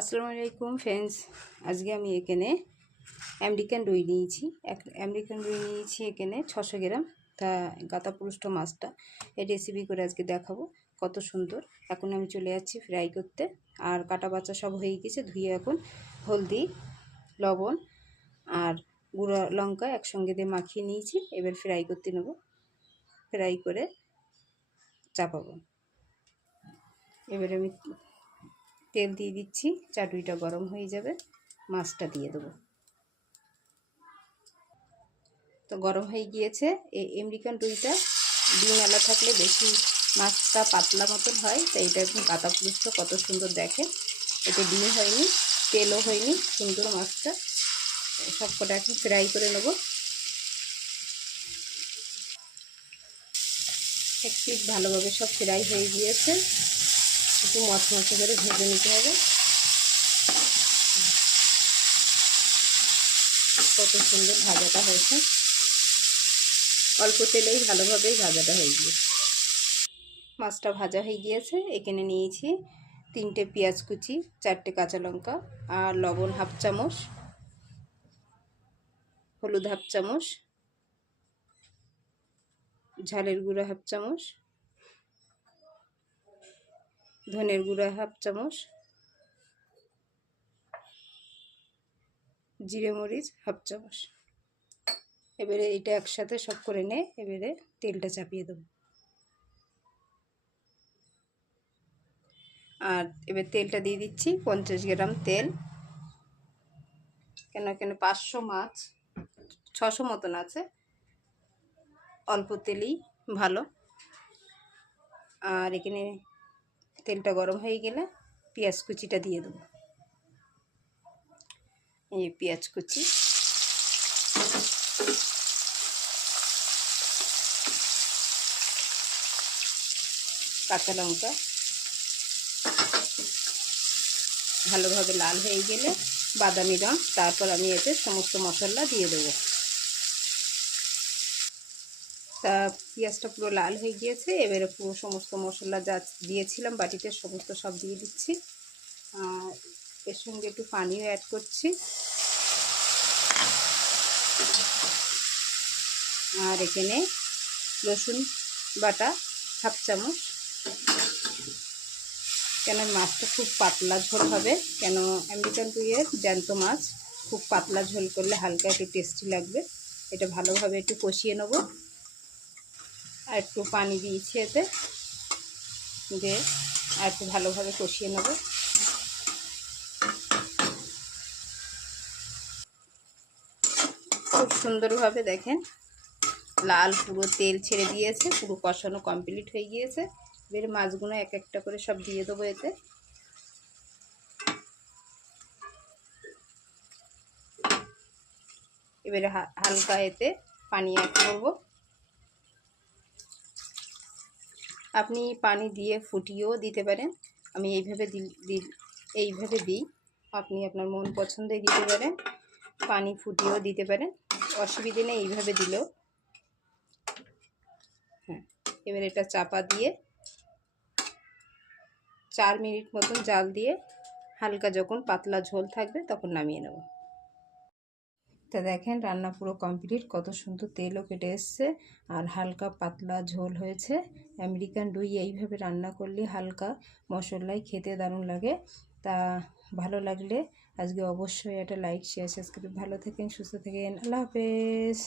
আসসালামু আলাইকুম ফ্রেন্ডস। আজকে আমি এখানে আমেরিকান রুই নিয়েছি। এক আমেরিকান রুই নিয়েছি এখানে ছশো গ্রাম। তা গাতা পুরুষ্ট মাছটা। এই রেসিপি করে আজকে দেখাবো কত সুন্দর। এখন আমি চলে যাচ্ছি ফ্রাই করতে। আর কাটা বাচ্চা সব হয়ে গেছে। ধুয়ে এখন হলদি, লবণ আর গুঁড়ো লঙ্কা একসঙ্গে দিয়ে মাখিয়ে নিয়েছি। এবার ফ্রাই করতে নেব। ফ্রাই করে চাপাবো। এবার আমি তেল দিয়ে দিচ্ছি চাটুইটা গরম হয়ে যাবে, মাছটা দিয়ে দেবো। তো গরম হয়ে গিয়েছে, এই আমেরিকান রুইটা ডিম এলা থাকলে বেশি মাছটা পাতলা মতন হয়, তাই এটা এখন পাতা পুরুষ কত সুন্দর দেখে। এতে ডিম হয়নি, তেলও হয়নি, সুন্দর মাছটা। সব কটা এখন ফ্রাই করে নেব। এক ভালোভাবে সব ফ্রাই হয়ে গিয়েছে। একটু মচমচে করে ভেজে নিতে হবে। কত সুন্দর ভাজাটা হয়েছে। অল্প তেলেই ভালোভাবেই ভাজাটা হয়ে গিয়েছে। মাছটা ভাজা হয়ে গিয়েছে। এখানে নিয়েছি তিনটে পেঁয়াজ কুচি, চারটে কাঁচা লঙ্কা আর লবণ হাফ চামচ, হলুদ হাফ চামচ, ঝালের গুঁড়া হাফ চামচ ধনের গুঁড়া হাফ চামচ, জিরে মরিচ হাফ চামচ। এবারে এটা একসাথে সব করে নে, এবারে তেলটা চাপিয়ে দেবো। আর এবার তেলটা দিয়ে দিচ্ছি পঞ্চাশ গ্রাম তেল। কেন কেন পাঁচশো মাছ, ছশো মতন আছে। অল্প তেলই ভালো। আর এখানে তেলটা গরম হয়ে গেলে পেঁয়াজ কুচিটা দিয়ে দেবো। এই পেঁয়াজ কুচি। কাঁচা লঙ্কা। ভালোভাবে লাল হয়ে গেলে বাদামি রঙ তারপর আমি এতে সমস্ত মশলা দিয়ে দেবো। তা পেঁয়াজটা পুরো লাল হয়ে গিয়েছে, এবারে পুরো সমস্ত মশলা যা দিয়েছিলাম, বাটিতে সমস্ত সব দিয়ে দিচ্ছি। আর এর সঙ্গে একটু পানিও অ্যাড করছি। আর এখানে রসুন বাটা হাফ চামচ। কেন মাছটা খুব পাতলা ঝোল হবে, কেন আমেরিকান টুইয়ের জ্যান্ত মাছ খুব পাতলা ঝোল করলে হালকা একটু টেস্টি লাগবে। এটা ভালোভাবে একটু কষিয়ে নেব। আর একটু পানি দিয়েছি এতে। দিয়ে আর একটু ভালোভাবে কষিয়ে নেব। খুব সুন্দরভাবে দেখেন, লাল পুরো তেল ছেড়ে দিয়েছে, পুরো কষানো কমপ্লিট হয়ে গিয়েছে। এবার মাছগুলো এক একটা করে সব দিয়ে দেবো এতে। এবারে হালকা এতে পানি অ্যাড করব। আপনি পানি দিয়ে ফুটিয়েও দিতে পারেন। আমি এইভাবে দিই এইভাবে দিই। আপনি আপনার মন পছন্দে দিতে পারেন, পানি ফুটিয়েও দিতে পারেন। অসুবিধে নেই, এইভাবে দিলেও। হ্যাঁ এবার এটা চাপা দিয়ে চার মিনিট মতন জাল দিয়ে হালকা যখন পাতলা ঝোল থাকবে তখন নামিয়ে নেব। তা দেখেন, রান্না পুরো কমপ্লিট কত সুন্দর তেলও কেটে এসছে আর হালকা পাতলা ঝোল হয়েছে। আমেরিকান রুই এইভাবে রান্না করলে হালকা মশলায় খেতে দারুণ লাগে। তা ভালো লাগলে আজকে অবশ্যই একটা লাইক শেয়ার সাবস্ক্রাইব ভালো থাকেন, সুস্থ থাকেন। আল্লাহ হাফেজ।